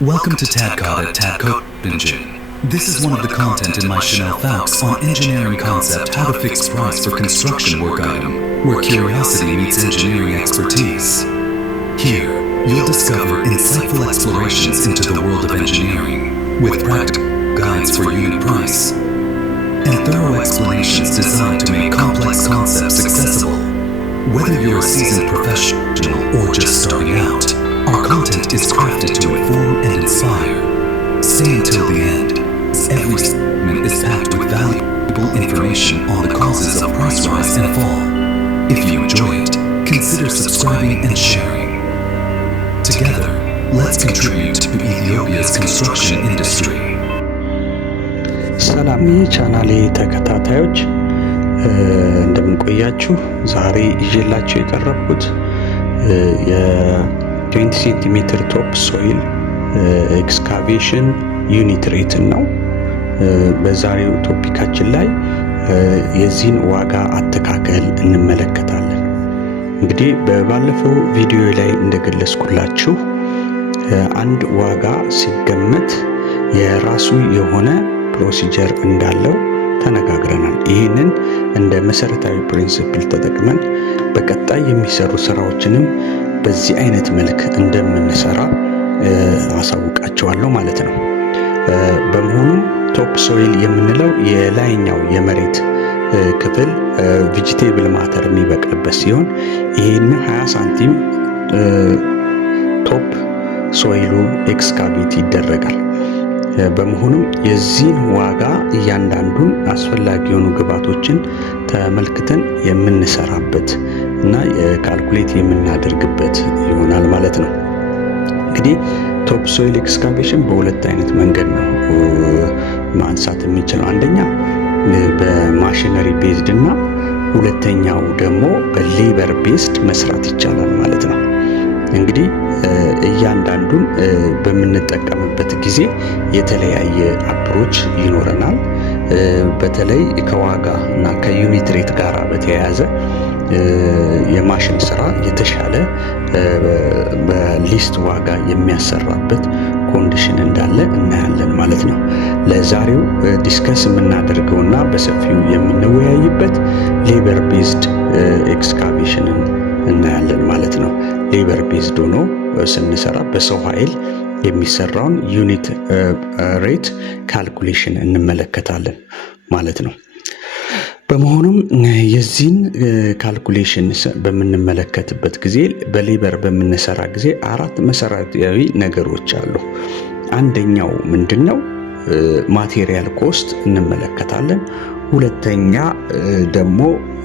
Welcome to TADCOD at TADCOD Engine. This is one of the content in my Chanel Faux on engineering concept how to fix price for construction work item, where curiosity meets engineering expertise. Here, you'll discover insightful explorations into the world of engineering, with practical guides for unit price, and thorough explanations designed to make complex concepts accessible. Whether you're a seasoned professional or just starting out, our content is crafted to inform and inspire. Stay until the end, as every segment is packed with valuable information on the causes of price rise and fall. If you enjoy it, consider subscribing and sharing. Together, let's contribute to Ethiopia's construction industry. ሰላም ቻናሌ ተከታታዮች እንደምን ቆያችሁ? ዛሬ ይዤላችሁ የቀረብኩት የ20 ሴንቲሜትር ቶፕ ሶይል ኤክስካቬሽን ዩኒት ሬት ነው። በዛሬው ቶፒካችን ላይ የዚህን ዋጋ አተካከል እንመለከታለን። እንግዲህ በባለፈው ቪዲዮ ላይ እንደገለጽኩላችሁ አንድ ዋጋ ሲገመት የራሱ የሆነ ፕሮሲጀር እንዳለው ተነጋግረናል። ይህንን እንደ መሰረታዊ ፕሪንሲፕል ተጠቅመን በቀጣይ የሚሰሩ ስራዎችንም በዚህ አይነት መልክ እንደምንሰራ አሳውቃቸዋለሁ ማለት ነው። በመሆኑም ቶፕ ሶይል የምንለው የላይኛው የመሬት ክፍል ቬጂቴብል ማተር የሚበቅልበት ሲሆን ይሄን 20 ሳንቲም ቶፕ ሶይሉ ኤክስካቬት ይደረጋል። በመሆኑም የዚህን ዋጋ እያንዳንዱን አስፈላጊ የሆኑ ግብዓቶችን ተመልክተን የምንሰራበት እና ካልኩሌት የምናደርግበት ይሆናል ማለት ነው። እንግዲህ ቶፕ ሶይል ኤክስካቬሽን በሁለት አይነት መንገድ ነው ማንሳት የሚችለው። አንደኛ በማሽነሪ ቤዝድ እና ሁለተኛው ደግሞ በሌበር ቤዝድ መስራት ይቻላል ማለት ነው። እንግዲህ እያንዳንዱን በምንጠቀምበት ጊዜ የተለያየ አፕሮች ይኖረናል። በተለይ ከዋጋ እና ከዩኒት ሬት ጋር በተያያዘ የማሽን ስራ የተሻለ በሊስት ዋጋ የሚያሰራበት ኮንዲሽን እንዳለ እናያለን ማለት ነው። ለዛሬው ዲስከስ የምናደርገውና በሰፊው የምንወያይበት ሌበር ቤዝድ ኤክስካቬሽንን እናያለን ማለት ነው። ሌበር ቤዝድ ሆኖ ስንሰራ በሰው ኃይል የሚሰራውን ዩኒት ሬት ካልኩሌሽን እንመለከታለን ማለት ነው። በመሆኑም የዚህን ካልኩሌሽን በምንመለከትበት ጊዜ በሌበር በምንሰራ ጊዜ አራት መሰረታዊ ነገሮች አሉ። አንደኛው ምንድነው? ማቴሪያል ኮስት እንመለከታለን። ሁለተኛ ደግሞ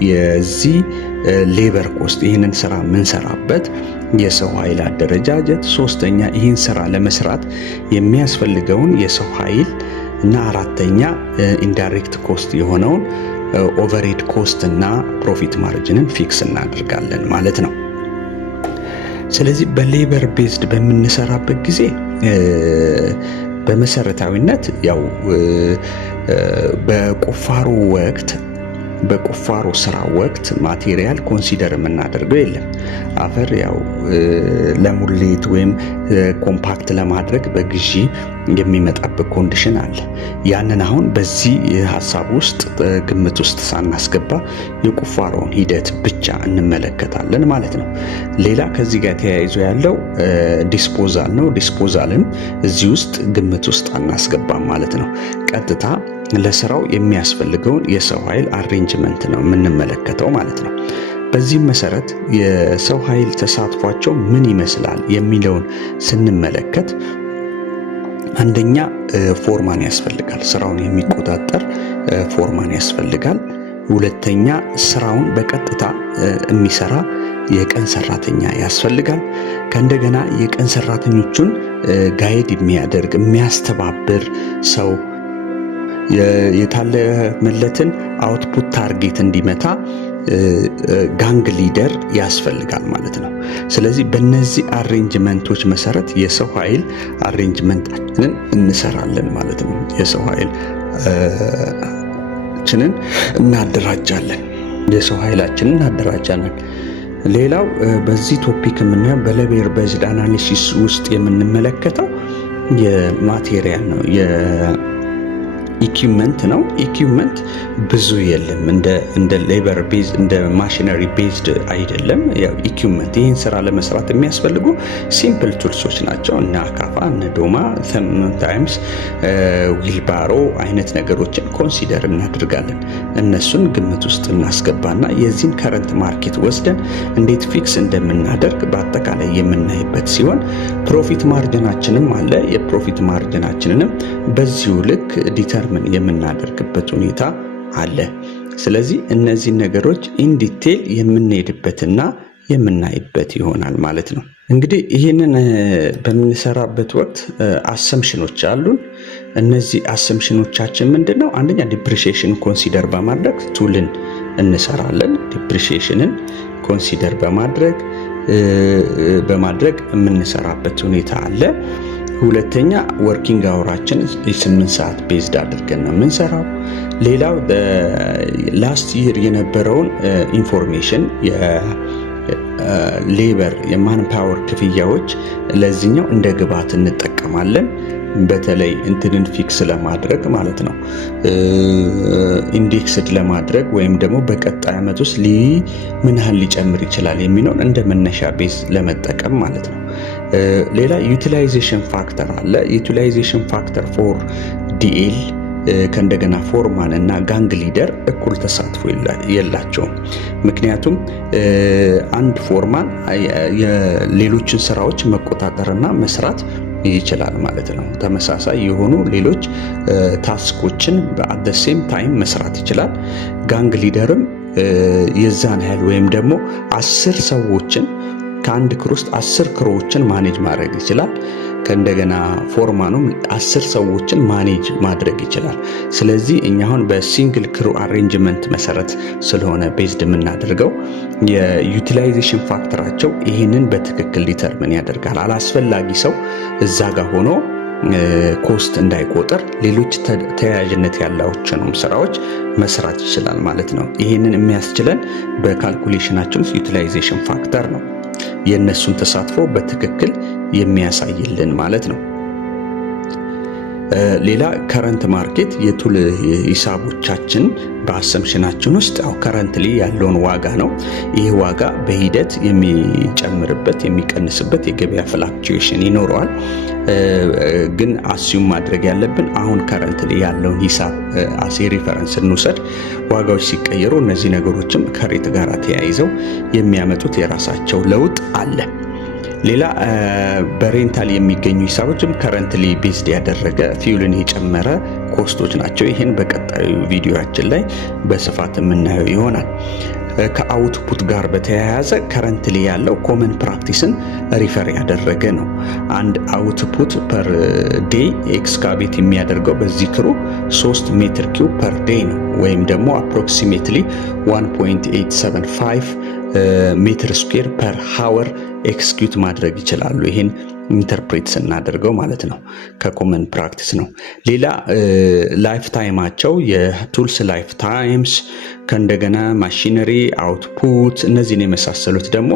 የዚህ ሌበር ኮስት ይህንን ስራ የምንሰራበት የሰው ኃይል አደረጃጀት፣ ሶስተኛ ይህን ስራ ለመስራት የሚያስፈልገውን የሰው ኃይል እና አራተኛ ኢንዳይሬክት ኮስት የሆነውን ኦቨርሄድ ኮስት እና ፕሮፊት ማርጂንን ፊክስ እናደርጋለን ማለት ነው። ስለዚህ በሌበር ቤዝድ በምንሰራበት ጊዜ በመሰረታዊነት ያው በቁፋሮ ስራ ወቅት ማቴሪያል ኮንሲደር የምናደርገው የለም። አፈር ያው ለሙሌት ወይም ኮምፓክት ለማድረግ በግዢ የሚመጣበት ኮንዲሽን አለ። ያንን አሁን በዚህ ሐሳብ ውስጥ ግምት ውስጥ ሳናስገባ የቁፋሮውን ሂደት ብቻ እንመለከታለን ማለት ነው። ሌላ ከዚህ ጋር ተያይዞ ያለው ዲስፖዛል ነው። ዲስፖዛልን እዚህ ውስጥ ግምት ውስጥ አናስገባም ማለት ነው። ቀጥታ ለስራው የሚያስፈልገውን የሰው ኃይል አሬንጅመንት ነው የምንመለከተው ማለት ነው። በዚህም መሰረት የሰው ኃይል ተሳትፏቸው ምን ይመስላል የሚለውን ስንመለከት አንደኛ ፎርማን ያስፈልጋል። ስራውን የሚቆጣጠር ፎርማን ያስፈልጋል። ሁለተኛ ስራውን በቀጥታ የሚሰራ የቀን ሰራተኛ ያስፈልጋል። ከእንደገና የቀን ሰራተኞቹን ጋይድ የሚያደርግ የሚያስተባብር ሰው የታለመለትን አውትፑት ታርጌት እንዲመታ ጋንግ ሊደር ያስፈልጋል ማለት ነው። ስለዚህ በእነዚህ አሬንጅመንቶች መሰረት የሰው ኃይል አሬንጅመንታችንን እንሰራለን ማለት ነው። የሰው ኃይል ችንን እናደራጃለን። የሰው ኃይላችንን እናደራጃለን። ሌላው በዚህ ቶፒክ የምናየው በሌበር ቤዝድ አናሊሲስ ውስጥ የምንመለከተው የማቴሪያል ነው ኢኩዊፕመንት ነው። ኢኩዊፕመንት ብዙ የለም፣ እንደ ሌበር ቤዝ እንደ ማሽነሪ ቤዝድ አይደለም። ያው ኢኩዊፕመንት ይህን ስራ ለመስራት የሚያስፈልጉ ሲምፕል ቱልሶች ናቸው። እነ አካፋ፣ እነ ዶማ፣ ሰምታይምስ ዊልባሮ አይነት ነገሮችን ኮንሲደር እናደርጋለን። እነሱን ግምት ውስጥ እናስገባና የዚህን ከረንት ማርኬት ወስደን እንዴት ፊክስ እንደምናደርግ በአጠቃላይ የምናይበት ሲሆን ፕሮፊት ማርጅናችንም አለ። የፕሮፊት ማርጅናችንንም በዚሁ ልክ ዲተርሚን የምናደርግበት ሁኔታ አለ። ስለዚህ እነዚህ ነገሮች ኢን ዲቴል የምንሄድበትና የምናይበት ይሆናል ማለት ነው። እንግዲህ ይህንን በምንሰራበት ወቅት አሰምሽኖች አሉን። እነዚህ አሰምሽኖቻችን ምንድነው? አንደኛ ዲፕሪሺየሽን ኮንሲደር በማድረግ እንሰራለን። ዲፕሪሺየሽንን ኮንሲደር በማድረግ የምንሰራበት ሁኔታ አለ። ሁለተኛ ወርኪንግ አወራችን 8 ሰዓት ቤዝድ አድርገን ነው የምንሰራው። ሌላው ላስት ይር የነበረውን ኢንፎርሜሽን የሌበር የማን ፓወር ክፍያዎች ለዚህኛው እንደ ግብዓት እንጠቀማለን። በተለይ እንትንን ፊክስ ለማድረግ ማለት ነው፣ ኢንዴክስድ ለማድረግ ወይም ደግሞ በቀጣይ ዓመት ውስጥ ምን ያህል ሊጨምር ይችላል የሚለውን እንደ መነሻ ቤዝ ለመጠቀም ማለት ነው። ሌላ ዩቲላይዜሽን ፋክተር አለ። ዩቲላይዜሽን ፋክተር ፎር ዲኤል ከእንደገና ፎርማን እና ጋንግ ሊደር እኩል ተሳትፎ የላቸውም። ምክንያቱም አንድ ፎርማን የሌሎችን ስራዎች መቆጣጠርና መስራት ይችላል ማለት ነው። ተመሳሳይ የሆኑ ሌሎች ታስኮችን በአት ዘ ሴም ታይም መስራት ይችላል። ጋንግ ሊደርም የዛን ያህል ወይም ደግሞ 10 ሰዎችን ከአንድ ክሩ ውስጥ 10 ክሮዎችን ማኔጅ ማድረግ ይችላል። ከእንደገና ፎርማኑም 10 ሰዎችን ማኔጅ ማድረግ ይችላል። ስለዚህ እኛ አሁን በሲንግል ክሩ አሬንጅመንት መሰረት ስለሆነ ቤዝድ የምናደርገው የዩቲላይዜሽን ፋክተራቸው ይህንን በትክክል ዲተርሚን ያደርጋል። አላስፈላጊ ሰው እዛ ጋር ሆኖ ኮስት እንዳይቆጥር ሌሎች ተያያዥነት ያላቸውንም ስራዎች መስራት ይችላል ማለት ነው። ይህንን የሚያስችለን በካልኩሌሽናችን ውስጥ ዩቲላይዜሽን ፋክተር ነው የእነሱን ተሳትፎ በትክክል የሚያሳይልን ማለት ነው። ሌላ ከረንት ማርኬት የቱል ሂሳቦቻችን በአሰምሽናችን ውስጥ ከረንትሊ ያለውን ዋጋ ነው። ይህ ዋጋ በሂደት የሚጨምርበት የሚቀንስበት የገበያ ፍላክቹዌሽን ይኖረዋል። ግን አስዩም ማድረግ ያለብን አሁን ከረንትሊ ያለውን ሂሳብ አሴ ሪፈረንስ እንውሰድ። ዋጋዎች ሲቀየሩ እነዚህ ነገሮችም ከሬት ጋር ተያይዘው የሚያመጡት የራሳቸው ለውጥ አለ። ሌላ በሬንታል የሚገኙ ሂሳቦችም ከረንትሊ ቤዝድ ያደረገ ፊውልን የጨመረ ኮስቶች ናቸው። ይህን በቀጣዩ ቪዲዮአችን ላይ በስፋት የምናየው ይሆናል። ከአውትፑት ጋር በተያያዘ ከረንትሊ ያለው ኮመን ፕራክቲስን ሪፈር ያደረገ ነው። አንድ አውትፑት ፐር ዴይ ኤክስካቬት የሚያደርገው በዚህ ክሩ 3 ሜትር ኪዩብ ፐር ዴይ ነው፣ ወይም ደግሞ አፕሮክሲሜትሊ 1.875 ሜትር ስኩዌር ፐር ሃወር ኤክስኪዩት ማድረግ ይችላሉ። ይህን ኢንተርፕሬት ስናደርገው ማለት ነው። ከኮመን ፕራክቲስ ነው። ሌላ ላይፍ ታይማቸው የቱልስ ላይፍ ታይምስ ከእንደገና ማሽነሪ አውትፑት እነዚህን የመሳሰሉት ደግሞ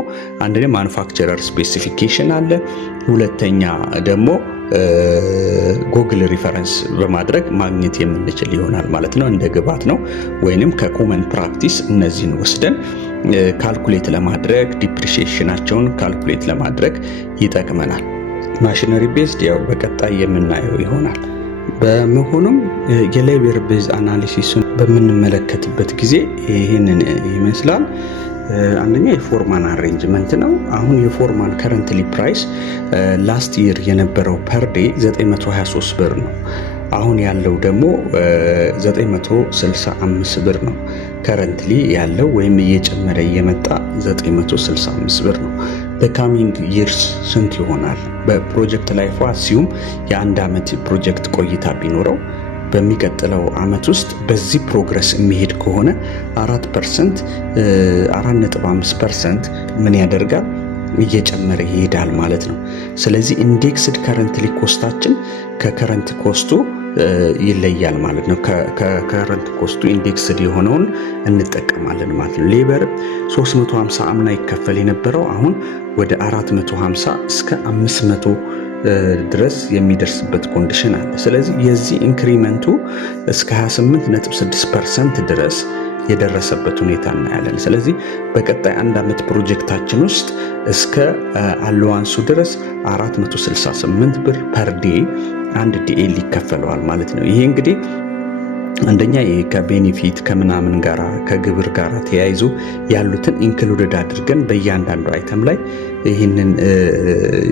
አንደኛ ማኑፋክቸረር ስፔሲፊኬሽን አለ። ሁለተኛ ደግሞ ጉግል ሪፈረንስ በማድረግ ማግኘት የምንችል ይሆናል ማለት ነው። እንደ ግብዓት ነው። ወይንም ከኮመን ፕራክቲስ እነዚህን ወስደን ካልኩሌት ለማድረግ ዲፕሪሺየሽናቸውን ካልኩሌት ለማድረግ ይጠቅመናል። ማሽነሪ ቤዝድ ያው በቀጣይ የምናየው ይሆናል። በመሆኑም የሌበር ቤዝ አናሊሲሱን በምንመለከትበት ጊዜ ይህንን ይመስላል። አንደኛ የፎርማን አሬንጅመንት ነው። አሁን የፎርማን ከረንትሊ ፕራይስ ላስት ይር የነበረው ፐር ዴይ 923 ብር ነው። አሁን ያለው ደግሞ 965 ብር ነው። ከረንትሊ ያለው ወይም እየጨመረ እየመጣ 965 ብር ነው። በካሚንግ ይርስ ስንት ይሆናል? በፕሮጀክት ላይፍ አሲዩም የአንድ ዓመት ፕሮጀክት ቆይታ ቢኖረው በሚቀጥለው ዓመት ውስጥ በዚህ ፕሮግረስ የሚሄድ ከሆነ 4.5% ምን ያደርጋል? እየጨመረ ይሄዳል ማለት ነው። ስለዚህ ኢንዴክስድ ከረንትሊ ኮስታችን ከከረንት ኮስቱ ይለያል ማለት ነው። ከከረንት ኮስቱ ኢንዴክስድ የሆነውን እንጠቀማለን ማለት ነው። ሌበር 350 አምና ይከፈል የነበረው አሁን ወደ 450 እስከ 500 ድረስ የሚደርስበት ኮንዲሽን አለ። ስለዚህ የዚህ ኢንክሪመንቱ እስከ 28.6% ድረስ የደረሰበት ሁኔታ እናያለን። ስለዚህ በቀጣይ 1 ዓመት ፕሮጀክታችን ውስጥ እስከ አለዋንሱ ድረስ 468 ብር ፐር ዴይ አንድ ዲኤል ይከፈለዋል ማለት ነው። ይሄ እንግዲህ አንደኛ ከቤኔፊት ከምናምን ጋራ ከግብር ጋራ ተያይዞ ያሉትን ኢንክሉድድ አድርገን በእያንዳንዱ አይተም ላይ ይህንን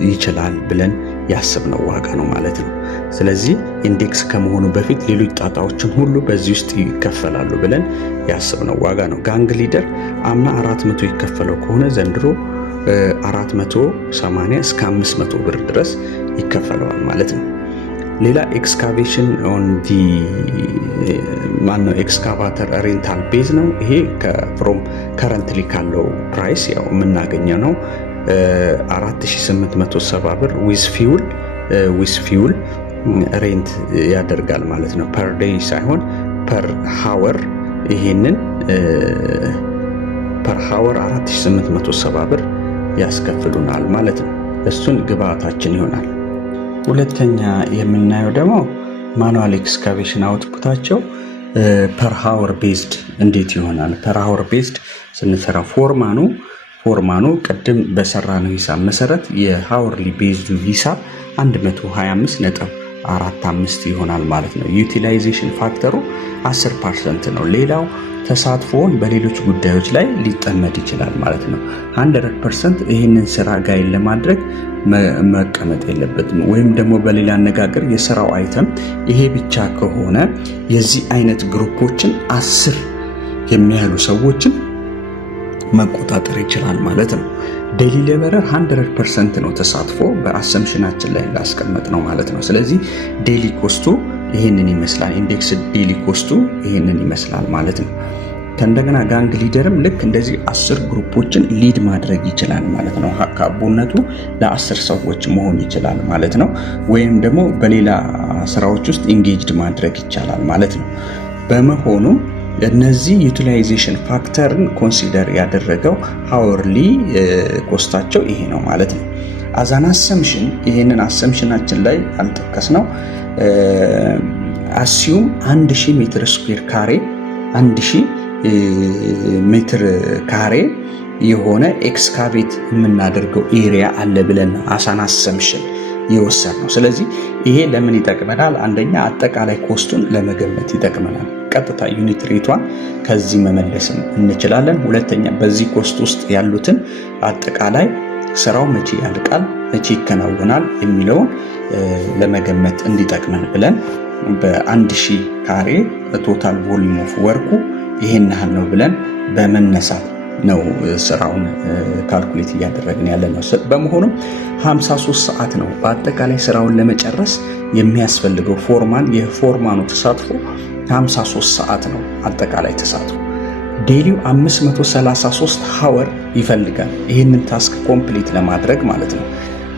ይችላል ብለን ያስብነው ዋጋ ነው ማለት ነው። ስለዚህ ኢንዴክስ ከመሆኑ በፊት ሌሎች ጣጣዎችን ሁሉ በዚህ ውስጥ ይከፈላሉ ብለን ያስብነው ዋጋ ነው። ጋንግ ሊደር አምና 400 ይከፈለው ከሆነ ዘንድሮ 480 እስከ 500 ብር ድረስ ይከፈለዋል ማለት ነው። ሌላ ኤክስካቬሽን ኦን ዲ ማነው ኤክስካቫተር ሬንታል ቤዝ ነው። ይሄ ከፍሮም ከረንትሊ ካለው ፕራይስ ያው የምናገኘው ነው 4870 ብር ዊዝ ፊውል ሬንት ያደርጋል ማለት ነው። ፐር ዴይ ሳይሆን ፐር ሃወር ይሄንን ፐር ሃወር 4870 ብር ያስከፍሉናል ማለት ነው። እሱን ግብአታችን ይሆናል። ሁለተኛ የምናየው ደግሞ ማኑዋል ኤክስካቬሽን አውትፑታቸው ፐር ሃወር ቤዝድ እንዴት ይሆናል? ፐር ሃወር ቤዝድ ስንሰራ ፎርማኑ ቅድም በሰራነው ሂሳብ መሰረት የሃወርሊ ቤዝዱ ሂሳብ 125.45 ይሆናል ማለት ነው። ዩቲላይዜሽን ፋክተሩ 10% ነው። ሌላው ተሳትፎውን በሌሎች ጉዳዮች ላይ ሊጠመድ ይችላል ማለት ነው። 100% ይህንን ስራ ጋይን ለማድረግ መቀመጥ የለበትም። ወይም ደግሞ በሌላ አነጋገር የስራው አይተም ይሄ ብቻ ከሆነ የዚህ አይነት ግሩፖችን 10 የሚያሉ ሰዎችን መቆጣጠር ይችላል ማለት ነው። ዴይሊ ሌበረር 100% ነው ተሳትፎ በአሰምሽናችን ላይ እንዳስቀመጥ ነው ማለት ነው። ስለዚህ ዴይሊ ኮስቱ ይሄንን ይመስላል። ኢንዴክስ ዴይሊ ኮስቱ ይሄንን ይመስላል ማለት ነው። ከእንደገና ጋንግ ሊደርም ልክ እንደዚህ 10 ግሩፖችን ሊድ ማድረግ ይችላል ማለት ነው። ካቦነቱ ለ10 ሰዎች መሆን ይችላል ማለት ነው። ወይም ደግሞ በሌላ ስራዎች ውስጥ ኢንጌጅድ ማድረግ ይቻላል ማለት ነው። በመሆኑም እነዚህ ዩቲላይዜሽን ፋክተርን ኮንሲደር ያደረገው ሃወርሊ ኮስታቸው ይሄ ነው ማለት ነው። አዛን አሰምሽን ይሄንን አሰምሽናችን ላይ አልጠቀስነው አሲዩም 1000 ሜትር ስኩዌር ካሬ 1000 ሜትር ካሬ የሆነ ኤክስካቬት የምናደርገው ኤሪያ አለ ብለን አሳን አሰምሽን የወሰድነው። ስለዚህ ይሄ ለምን ይጠቅመናል? አንደኛ አጠቃላይ ኮስቱን ለመገመት ይጠቅመናል። ቀጥታ ዩኒት ሬቷን ከዚህ መመለስም እንችላለን። ሁለተኛ በዚህ ኮስት ውስጥ ያሉትን አጠቃላይ ስራው መቼ ያልቃል፣ መቼ ይከናወናል የሚለውን ለመገመት እንዲጠቅመን ብለን በ1000 ካሬ ቶታል ቮሊዩም ኦፍ ወርኩ ይሄን ያህል ነው ብለን በመነሳት ነው ስራውን ካልኩሌት እያደረግን ያለ ነው። በመሆኑም 53 ሰዓት ነው በአጠቃላይ ስራውን ለመጨረስ የሚያስፈልገው። የፎርማኑ ተሳትፎ 53 ሰዓት ነው አጠቃላይ ተሳትፎ። ዴይሊው 533 ሃወር ይፈልጋል ይህንን ታስክ ኮምፕሊት ለማድረግ ማለት ነው።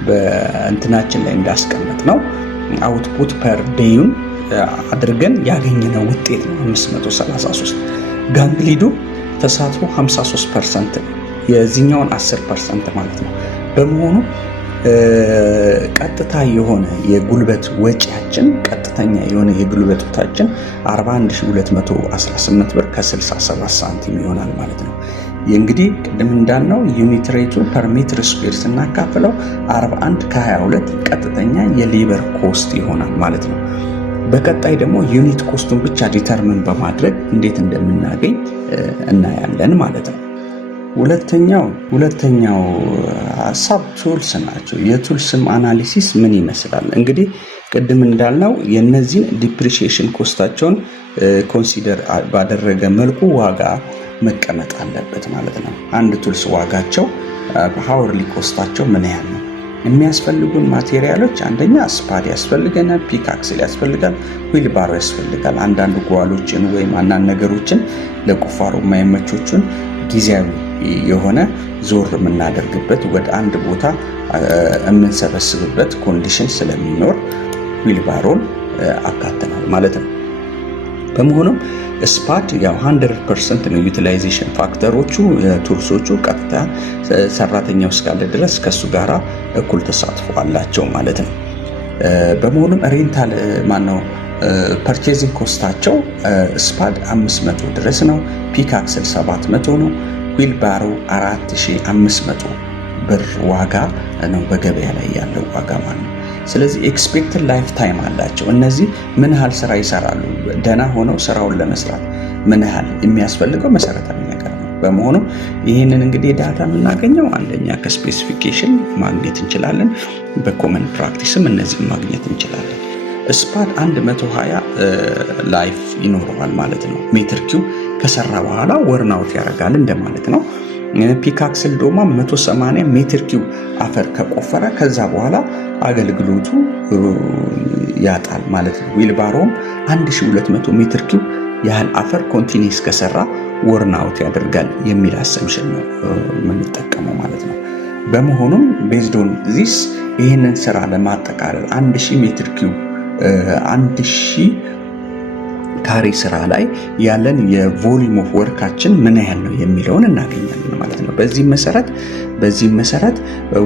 በእንትናችን ላይ እንዳስቀመጥ ነው አውትፑት ፐር ዴዩን አድርገን ያገኘነው ውጤት ነው 533። ጋንግ ሊዱ ተሳትፎ 53% ነው፣ የዚህኛውን 10% ማለት ነው። በመሆኑ ቀጥታ የሆነ የጉልበት ወጪያችን ቀጥተኛ የሆነ የጉልበት ወጪያችን 41218 ብር ከ67 ሳንቲም ይሆናል ማለት ነው። እንግዲህ ቅድም እንዳልነው ዩኒት ሬቱ ፐር ሜትር ስኩዌር ስናካፍለው 41 ከ22 ቀጥተኛ የሌበር ኮስት ይሆናል ማለት ነው። በቀጣይ ደግሞ ዩኒት ኮስቱን ብቻ ዲተርሚን በማድረግ እንዴት እንደምናገኝ እናያለን ማለት ነው። ሁለተኛው ሀሳብ ቱልስ ናቸው። የቱልስም አናሊሲስ ምን ይመስላል? እንግዲህ ቅድም እንዳልነው የነዚህን ዲፕሪሺየሽን ኮስታቸውን ኮንሲደር ባደረገ መልኩ ዋጋ መቀመጥ አለበት ማለት ነው። አንድ ቱልስ ዋጋቸው ሃወርሊ ኮስታቸው ምን ያህል ነው? የሚያስፈልጉን ማቴሪያሎች አንደኛ ስፓድ ያስፈልገናል፣ ፒካክስል ያስፈልጋል፣ ዊልባሮ ያስፈልጋል። አንዳንድ ጓሎችን ወይም አንዳንድ ነገሮችን ለቁፋሮ የማይመቾቹን ጊዜያዊ የሆነ ዞር የምናደርግበት ወደ አንድ ቦታ የምንሰበስብበት ኮንዲሽን ስለሚኖር ዊልባሮን አካተናል ማለት ነው። በመሆኑም ስፓድ ያው 100% ነው ዩቲላይዜሽን ፋክተሮቹ ቱልሶቹ ቀጥታ ሰራተኛው እስካለ ድረስ ከሱ ጋራ እኩል ተሳትፎ አላቸው ማለት ነው። በመሆኑም ሬንታል ማነው ፐርቼዚንግ ኮስታቸው ስፓድ 500 ድረስ ነው። ፒካክስል 700 ነው። ዊልባሮ 4500 ብር ዋጋ ነው በገበያ ላይ ያለው ዋጋ ማለት ነው። ስለዚህ ኤክስፔክትድ ላይፍ ታይም አላቸው። እነዚህ ምን ያህል ስራ ይሰራሉ? ደህና ሆነው ስራውን ለመስራት ምን ያህል የሚያስፈልገው መሰረታዊ ነገር ነው። በመሆኑ ይህንን እንግዲህ ዳታ የምናገኘው አንደኛ ከስፔሲፊኬሽን ማግኘት እንችላለን። በኮመን ፕራክቲስም እነዚህን ማግኘት እንችላለን። ስፓድ 120 ላይፍ ይኖረዋል ማለት ነው። ሜትር ኪዩብ ከሰራ በኋላ ወርናውት ያደርጋል እንደማለት ነው። ፒካክስል ዶማ 180 ሜትር ኪዩብ አፈር ከቆፈረ ከዛ በኋላ አገልግሎቱ ያጣል ማለት ነው። ዊልባሮም 1200 ሜትር ኪዩብ ያህል አፈር ኮንቲኒስ ከሰራ ወርናውት ያደርጋል የሚል አሰምሽን ነው የምንጠቀመው ማለት ነው። በመሆኑም ቤዝድ ኦን ዚስ ይህንን ስራ ለማጠቃለል 1000 ሜትር ኪዩብ 1000 ካሬ ስራ ላይ ያለን የቮሊዩም ኦፍ ወርካችን ምን ያህል ነው የሚለውን እናገኛለን ማለት ነው። በዚህ መሰረት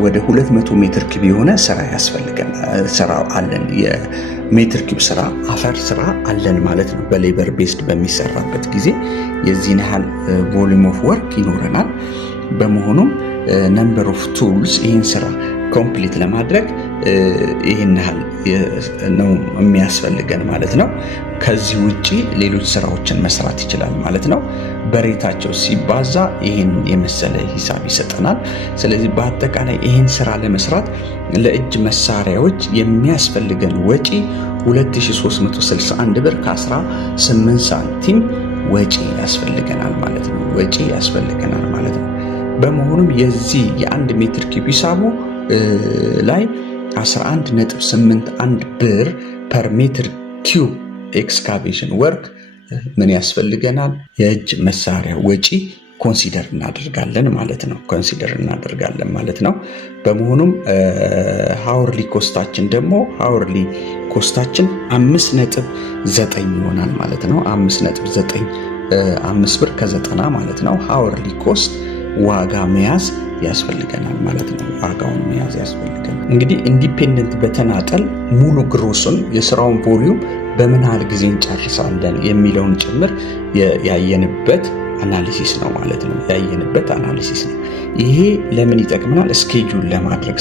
ወደ 200 ሜትር ኪዩብ የሆነ ስራ ያስፈልጋል። ስራ አለን፣ የሜትር ኪዩብ ስራ አፈር ስራ አለን ማለት ነው። በሌበር ቤስድ በሚሰራበት ጊዜ የዚህን ያህል ቮሊዩም ኦፍ ወርክ ይኖረናል። በመሆኑም ነምበር ኦፍ ቱልስ ይህን ስራ ኮምፕሊት ለማድረግ ይህን ያህል ነው የሚያስፈልገን ማለት ነው። ከዚህ ውጪ ሌሎች ስራዎችን መስራት ይችላል ማለት ነው። በሬታቸው ሲባዛ ይህን የመሰለ ሂሳብ ይሰጠናል። ስለዚህ በአጠቃላይ ይህን ስራ ለመስራት ለእጅ መሳሪያዎች የሚያስፈልገን ወጪ 2361 ብር ከ18 ሳንቲም ወጪ ያስፈልገናል ማለት ነው። በመሆኑም የዚህ የ1 ሜትር ኪዩብ ሂሳቡ ላይ 11.81 ብር ፐር ሜትር ኪዩብ ኤክስካቬሽን ወርክ ምን ያስፈልገናል? የእጅ መሳሪያ ወጪ ኮንሲደር እናደርጋለን ማለት ነው። በመሆኑም ሃወርሊ ኮስታችን 5.9 ይሆናል ማለት ነው። 5.95 ብር ከ90 ማለት ነው። ሃወርሊ ኮስት ዋጋ መያዝ ያስፈልገናል ማለት ነው። ዋጋውን መያዝ ያስፈልገናል። እንግዲህ ኢንዲፔንደንት በተናጠል ሙሉ ግሮሱን የስራውን ቮሊዩም በምን ያህል ጊዜ እንጨርሳለን የሚለውን ጭምር ያየንበት አናሊሲስ ነው ማለት ነው። ይሄ ለምን ይጠቅመናል?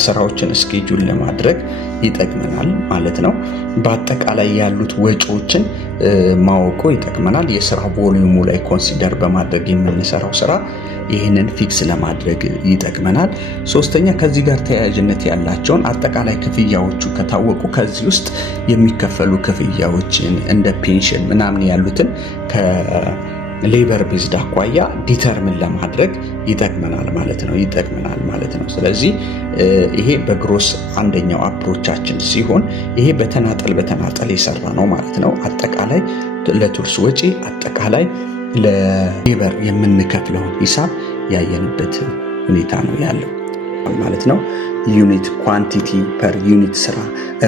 ስራዎችን ስኬጁል ለማድረግ ይጠቅመናል ማለት ነው። በአጠቃላይ ያሉት ወጪዎችን ማወቁ ይጠቅመናል። የስራ ቮሊዩሙ ላይ ኮንሲደር በማድረግ የምንሰራው ስራ ይህንን ፊክስ ለማድረግ ይጠቅመናል። ሶስተኛ ከዚህ ጋር ተያያዥነት ያላቸውን አጠቃላይ ክፍያዎቹ ከታወቁ ከዚህ ውስጥ የሚከፈሉ ክፍያዎችን እንደ ፔንሽን ምናምን ያሉትን ሌበር ቤዝድ አኳያ ዲተርምን ለማድረግ ይጠቅመናል ማለት ነው። ስለዚህ ይሄ በግሮስ አንደኛው አፕሮቻችን ሲሆን ይሄ በተናጠል የሰራ ነው ማለት ነው። አጠቃላይ ለቱልስ ወጪ አጠቃላይ ለሌበር የምንከፍለውን ሂሳብ ያየንበት ሁኔታ ነው ያለው ማለት ነው። ዩኒት ኳንቲቲ ፐር ዩኒት ስራ፣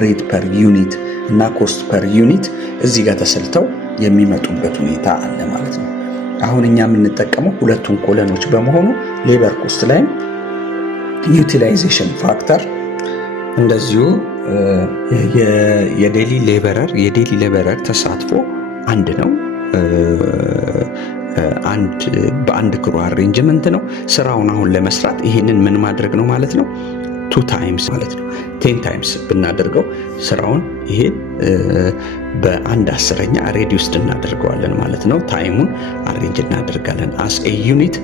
ሬት ፐር ዩኒት እና ኮስት ፐር ዩኒት እዚህ ጋር ተሰልተው የሚመጡበት ሁኔታ አለ ማለት ነው። አሁን እኛ የምንጠቀመው ሁለቱን ኮለኖች በመሆኑ ሌበር ኮስት ላይ ዩቲላይዜሽን ፋክተር እንደዚሁ የዴሊ ሌበረር ተሳትፎ አንድ ነው። በአንድ ክሩ አሬንጅመንት ነው። ስራውን አሁን ለመስራት ይሄንን ምን ማድረግ ነው ማለት ነው? 2 ታይምስ ማለት ነው። 10 ታይምስ ብናደርገው ስራውን ይሄን በአንድ 10ኛ ሬዲዩስድ እናደርገዋለን ማለት ነው። ታይሙን አሬንጅ እናደርጋለን። አስ ኤ ዩኒት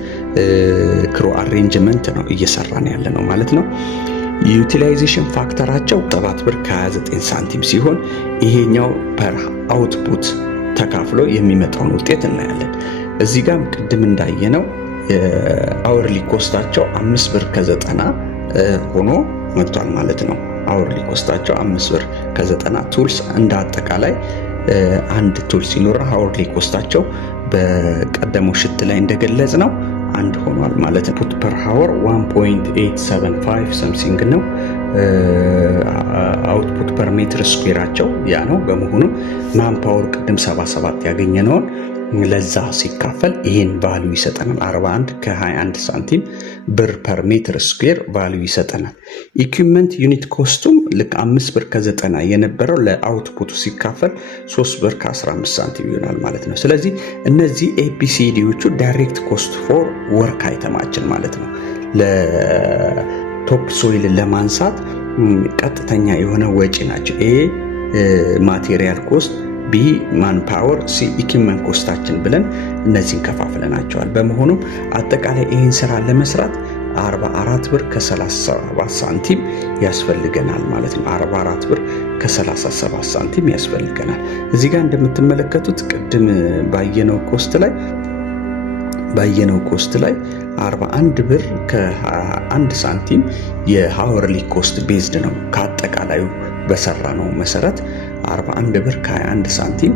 ክሩ አሬንጅመንት ነው እየሰራን ያለ ነው ማለት ነው። ዩቲላይዜሽን ፋክተራቸው 7 ብር ከ29 ሳንቲም ሲሆን ይሄኛው ፐር አውትፑት ተካፍሎ የሚመጣውን ውጤት እናያለን። እዚህ ጋር ቅድም እንዳየነው የአወርሊ ኮስታቸው 5 ብር ከ90 ሆኖ መጥቷል ማለት ነው። አወርሊ ኮስታቸው 5 ብር ከ90 ቱልስ እንደ አጠቃላይ አንድ ቱልስ ሲኖር አወርሊ ኮስታቸው በቀደመው ሽት ላይ እንደገለጽ ነው አንድ ሆኗል ማለት ነው። ፑት ፐር ሃወር 1.875 ሰምሲንግ ነው። አውትፑት ፐር ሜትር ስኩዌራቸው ያ ነው። በመሆኑ ማን ፓወር ቅድም 77 ያገኘነውን ለዛ ሲካፈል ይሄን ቫልዩ ይሰጠናል። 41 ከ21 ሳንቲም ብር ፐር ሜትር ስኩዌር ቫልዩ ይሰጠናል። ኢኩዊፕመንት ዩኒት ኮስቱም ልክ 5 ብር ከ90 የነበረው ለአውትፑቱ ሲካፈል 3 ብር ከ15 ሳንቲም ይሆናል ማለት ነው። ስለዚህ እነዚህ ኤቢሲዲዎቹ ዳይሬክት ኮስት ፎር ወርክ አይተማችን ማለት ነው። ለቶፕ ሶይል ለማንሳት ቀጥተኛ የሆነ ወጪ ናቸው። ኤ ማቴሪያል ኮስት፣ ቢ ማን ፓወር፣ ሲ ኢኩዊፕመንት ኮስታችን ብለን እነዚህን ከፋፍለናቸዋል። በመሆኑም አጠቃላይ ይህን ስራ ለመስራት 44 ብር ከ37 ሳንቲም ያስፈልገናል ማለት ነው። 44 ብር ከ37 ሳንቲም ያስፈልገናል። እዚህ ጋር እንደምትመለከቱት ቅድም ባየነው ኮስት ላይ 41 ብር ከ21 ሳንቲም የሃወርሊ ኮስት ቤዝድ ነው። ከአጠቃላዩ በሰራ ነው መሰረት 41 ብር ከ21 ሳንቲም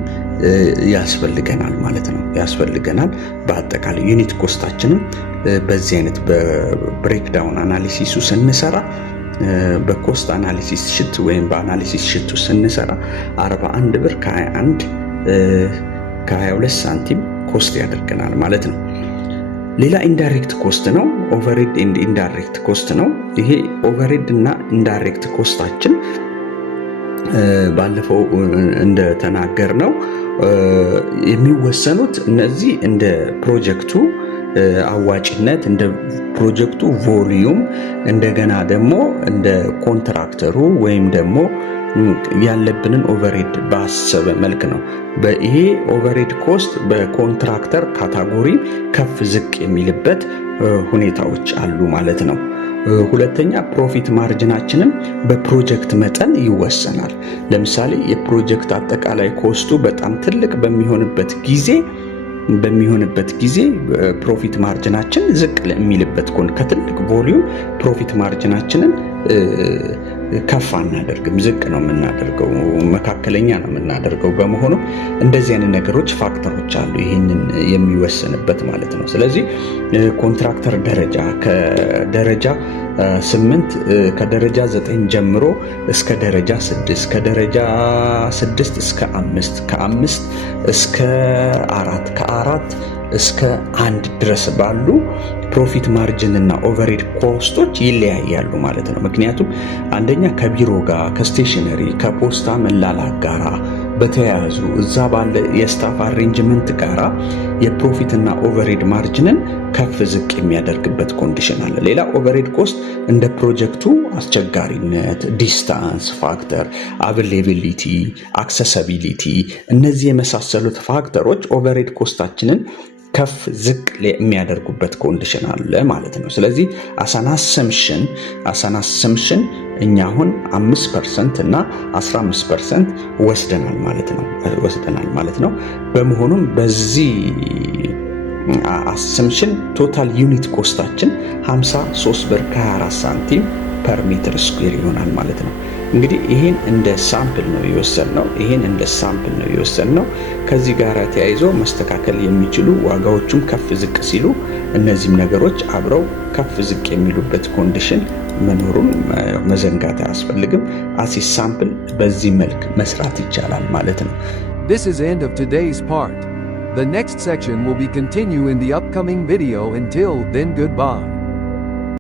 ያስፈልገናል ማለት ነው። ያስፈልገናል በአጠቃላይ ዩኒት ኮስታችንም በዚህ አይነት በብሬክዳውን አናሊሲሱ ስንሰራ በኮስት አናሊሲስ ሽት ወይም በአናሊሲስ ሽቱ ስንሰራ 41 ብር ከ22 ሳንቲም ኮስት ያደርገናል ማለት ነው። ሌላ ኢንዳይሬክት ኮስት ነው። ኦቨርሄድ ኤንድ ኢንዳይሬክት ኮስት ነው። ይሄ ኦቨርሄድ እና ኢንዳይሬክት ኮስታችን ባለፈው እንደተናገር ነው የሚወሰኑት እነዚህ እንደ ፕሮጀክቱ አዋጭነት፣ እንደ ፕሮጀክቱ ቮሊዩም፣ እንደገና ደግሞ እንደ ኮንትራክተሩ ወይም ደግሞ ያለብንን ኦቨርሄድ ባሰበ መልክ ነው። በይሄ ኦቨርሄድ ኮስት በኮንትራክተር ካታጎሪ ከፍ ዝቅ የሚልበት ሁኔታዎች አሉ ማለት ነው። ሁለተኛ ፕሮፊት ማርጅናችንም በፕሮጀክት መጠን ይወሰናል። ለምሳሌ የፕሮጀክት አጠቃላይ ኮስቱ በጣም ትልቅ በሚሆንበት ጊዜ ፕሮፊት ማርጅናችን ዝቅ የሚልበት ከትልቅ ቮሊዩም ፕሮፊት ማርጅናችንን ከፍ አናደርግም፣ ዝቅ ነው የምናደርገው፣ መካከለኛ ነው የምናደርገው። በመሆኑ እንደዚህ አይነት ነገሮች ፋክተሮች አሉ ይህንን የሚወስንበት ማለት ነው። ስለዚህ ኮንትራክተር ደረጃ ከደረጃ 8 ከደረጃ 9 ጀምሮ እስከ ደረጃ 6 ከደረጃ 6 እስከ 5 ከ5 እስከ 4 ከ4 እስከ 1 ድረስ ባሉ ፕሮፊት ማርጅን እና ኦቨርሄድ ኮስቶች ይለያያሉ ማለት ነው። ምክንያቱም አንደኛ ከቢሮ ጋር ከስቴሽነሪ ከፖስታ መላላክ ጋራ በተያያዙ እዛ ባለ የስታፍ አሬንጅመንት ጋራ የፕሮፊት እና ኦቨርሄድ ማርጅንን ከፍ ዝቅ የሚያደርግበት ኮንዲሽን አለ። ሌላ ኦቨርሄድ ኮስት እንደ ፕሮጀክቱ አስቸጋሪነት፣ ዲስታንስ ፋክተር፣ አቬሌቢሊቲ፣ አክሰሲቢሊቲ እነዚህ የመሳሰሉት ፋክተሮች ኦቨርሄድ ኮስታችንን ከፍ ዝቅ የሚያደርጉበት ኮንዲሽን አለ ማለት ነው። ስለዚህ አሳን አሰምሽን እኛ አሁን 5% እና 15% ወስደናል ማለት ነው። በመሆኑም በዚህ አሰምሽን ቶታል ዩኒት ኮስታችን 53 ብር ከ24 ሳንቲም ፐር ሜትር ስኩዌር ይሆናል ማለት ነው። እንግዲህ ይሄን እንደ ሳምፕል ነው የወሰድነው። ከዚህ ጋር ተያይዞ መስተካከል የሚችሉ ዋጋዎቹም ከፍ ዝቅ ሲሉ እነዚህም ነገሮች አብረው ከፍ ዝቅ የሚሉበት ኮንዲሽን መኖሩን መዘንጋት አያስፈልግም። አሲ ሳምፕል በዚህ መልክ መስራት ይቻላል ማለት ነው። This is end of today's part. The next section will be continue in the upcoming video. Until then, goodbye.